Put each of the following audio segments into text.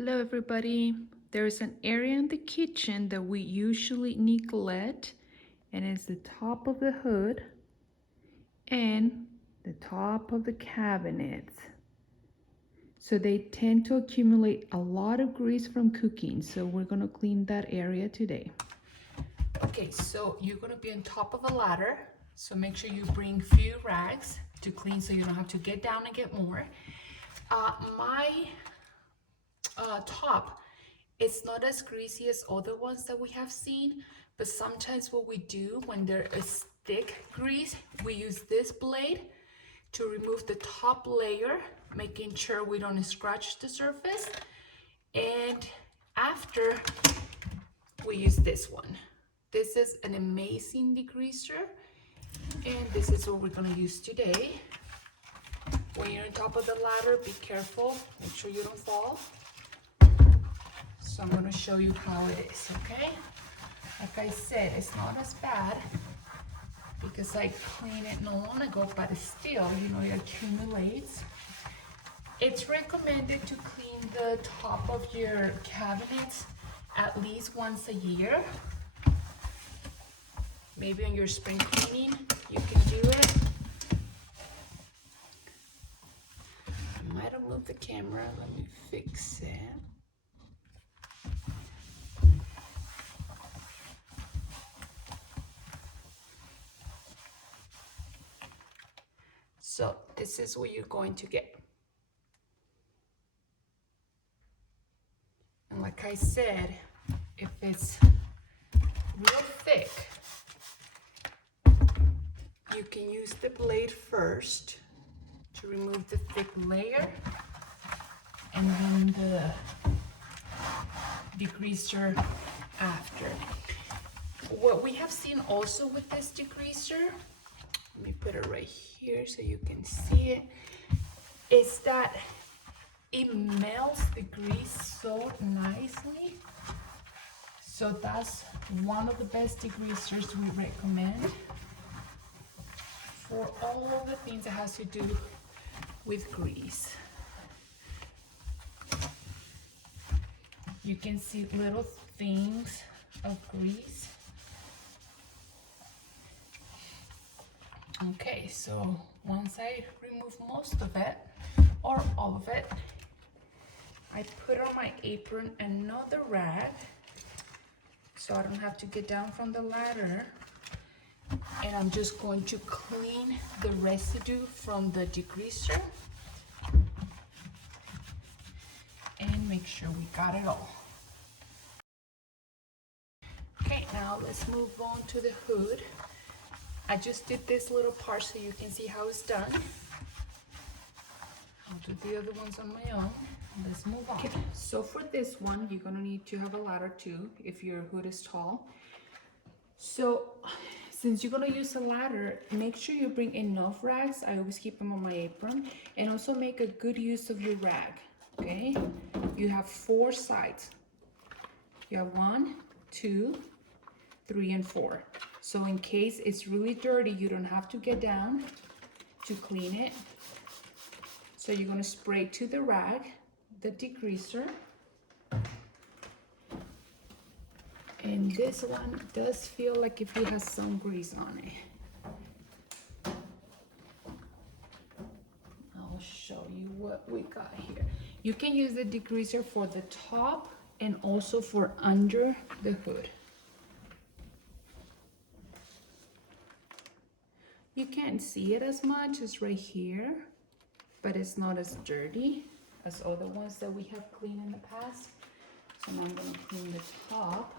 Hello everybody. There's an area in the kitchen that we usually neglect, and it's the top of the hood and the top of the cabinets. So they tend to accumulate a lot of grease from cooking, so we're gonna clean that area today. Okay, so you're gonna be on top of a ladder, so make sure you bring few rags to clean so you don't have to get down and get more. My top, it's not as greasy as other ones that we have seen, but sometimes what we do when there is thick grease, we use this blade to remove the top layer, making sure we don't scratch the surface. And after, we use this one. This is an amazing degreaser, and this is what we're gonna use today. When you're on top of the ladder, be careful, make sure you don't fall. So I'm gonna show you how it is, okay? Like I said, it's not as bad because I clean it not long ago, but still, it accumulates. It's recommended to clean the top of your cabinets at least once a year. Maybe on your spring cleaning, you can do it. I might have moved the camera, let me fix it. So this is what you're going to get. And like I said, if it's real thick, you can use the blade first to remove the thick layer, and then the degreaser after. What we have seen also with this degreaser, let me put it right here so you can see it, is that it melts the grease so nicely. So that's one of the best degreasers we recommend for all the things that has to do with grease. You can see little things of grease. Okay, so once I remove most of it, or all of it, I put on my apron another rag so I don't have to get down from the ladder, and I'm just going to clean the residue from the degreaser and make sure we got it all. Okay, now let's move on to the hood. I just did this little part so you can see how it's done. I'll do the other ones on my own. Let's move on. Okay, so for this one, you're gonna need to have a ladder too, if your hood is tall. So since you're gonna use a ladder, make sure you bring enough rags. I always keep them on my apron. And also make a good use of your rag, okay? You have 4 sides. You have 1, 2, 3, and 4. So in case it's really dirty, you don't have to get down to clean it. So you're gonna spray to the rag, the degreaser. And this one does feel like if it has some grease on it. I'll show you what we got here. You can use the degreaser for the top and also for under the hood. You can't see it as much as right here, but it's not as dirty as other ones that we have cleaned in the past. So now I'm going to clean the top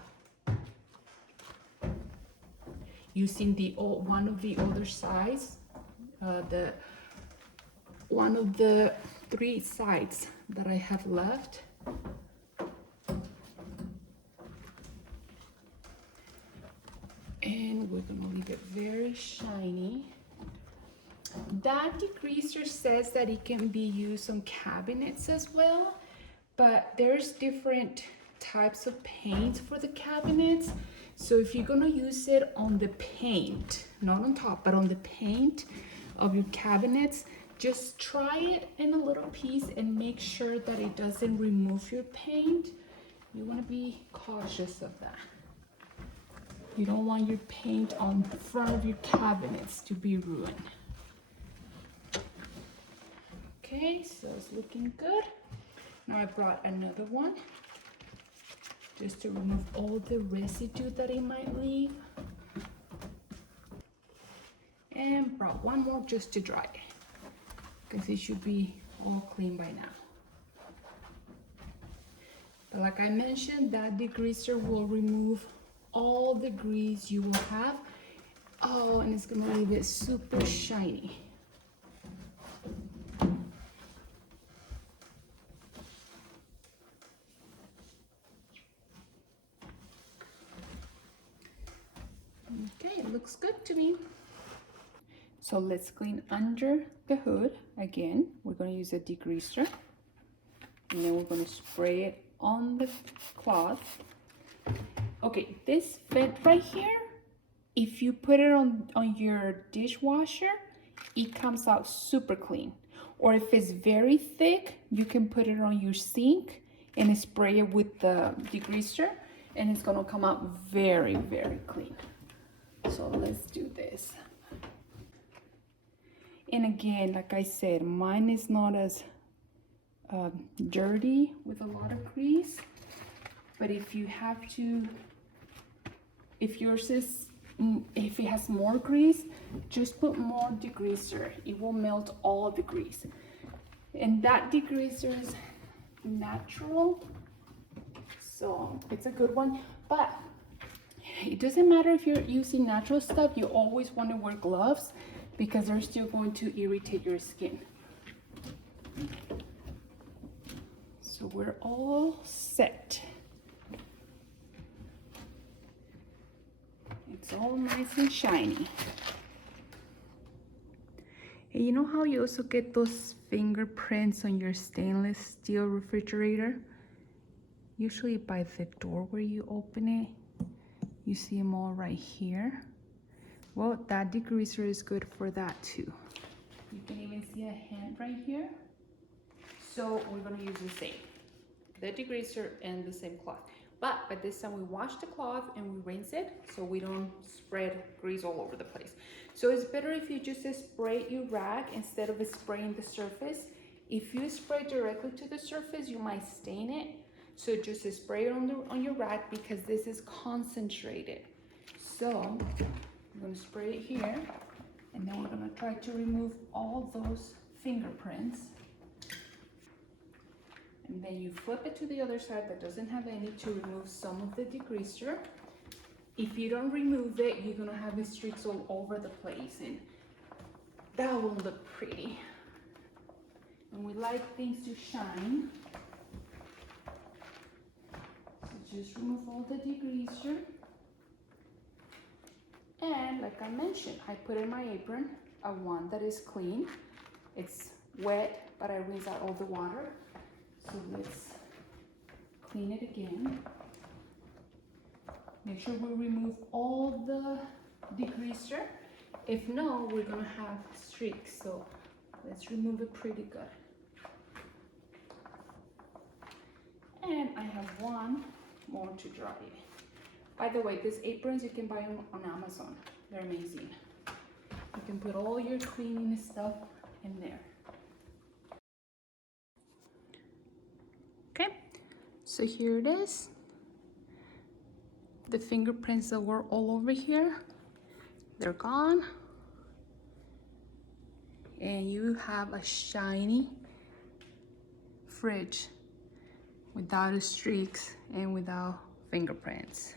using the one of the other sides, one of the 3 sides that I have left. And we're gonna leave it very shiny. That degreaser says that it can be used on cabinets as well, but there's different types of paint for the cabinets. So if you're gonna use it on the paint, not on top, but on the paint of your cabinets, Just try it in a little piece and make sure that it doesn't remove your paint. You want to be cautious of that. You don't want your paint on the front of your cabinets to be ruined. Okay, so it's looking good. Now I brought another one just to remove all the residue that it might leave. And brought one more just to dry it, because it should be all clean by now. But like I mentioned, that degreaser will remove all the grease you will have. Oh, and it's gonna leave it super shiny. Okay, it looks good to me. So let's clean under the hood. Again, we're going to use a degreaser, and then we're going to spray it on the cloth. Okay, this vent right here, if you put it on your dishwasher, it comes out super clean. Or if it's very thick, you can put it on your sink and spray it with the degreaser, and it's going to come out very, very clean. So let's do this. And again, like I said, mine is not as dirty with a lot of grease. But if you have to, if yours is, if it has more grease, just put more degreaser. It will melt all the grease. And that degreaser is natural, so it's a good one. But it doesn't matter if you're using natural stuff, you always want to wear gloves because they're still going to irritate your skin. So we're all set. It's all nice and shiny. And you know how you also get those fingerprints on your stainless steel refrigerator? Usually by the door where you open it, you see them all right here. Well, that degreaser is good for that too. You can even see a hand right here. So we're gonna use the same, the degreaser and the same cloth. But by this time we wash the cloth and we rinse it so we don't spread grease all over the place. So it's better if you just spray your rag instead of spraying the surface. If you spray directly to the surface, you might stain it. So just spray it on your rag because this is concentrated. So I'm gonna spray it here, and then we're gonna try to remove all those fingerprints. And then you flip it to the other side that doesn't have any to remove some of the degreaser. If you don't remove it, you're gonna have the streaks all over the place, and that won't look pretty. And we like things to shine. So just remove all the degreaser. And like I mentioned, I put in my apron a one that is clean. It's wet, but I rinse out all the water. So let's clean it again. Make sure we remove all the degreaser. If no, we're gonna have streaks. So let's remove it pretty good. And I have one more to dry. By the way, these aprons you can buy them on Amazon. They're amazing. You can put all your cleaning stuff in there. Okay, so here it is. The fingerprints that were all over here, they're gone. And you have a shiny fridge without streaks and without fingerprints.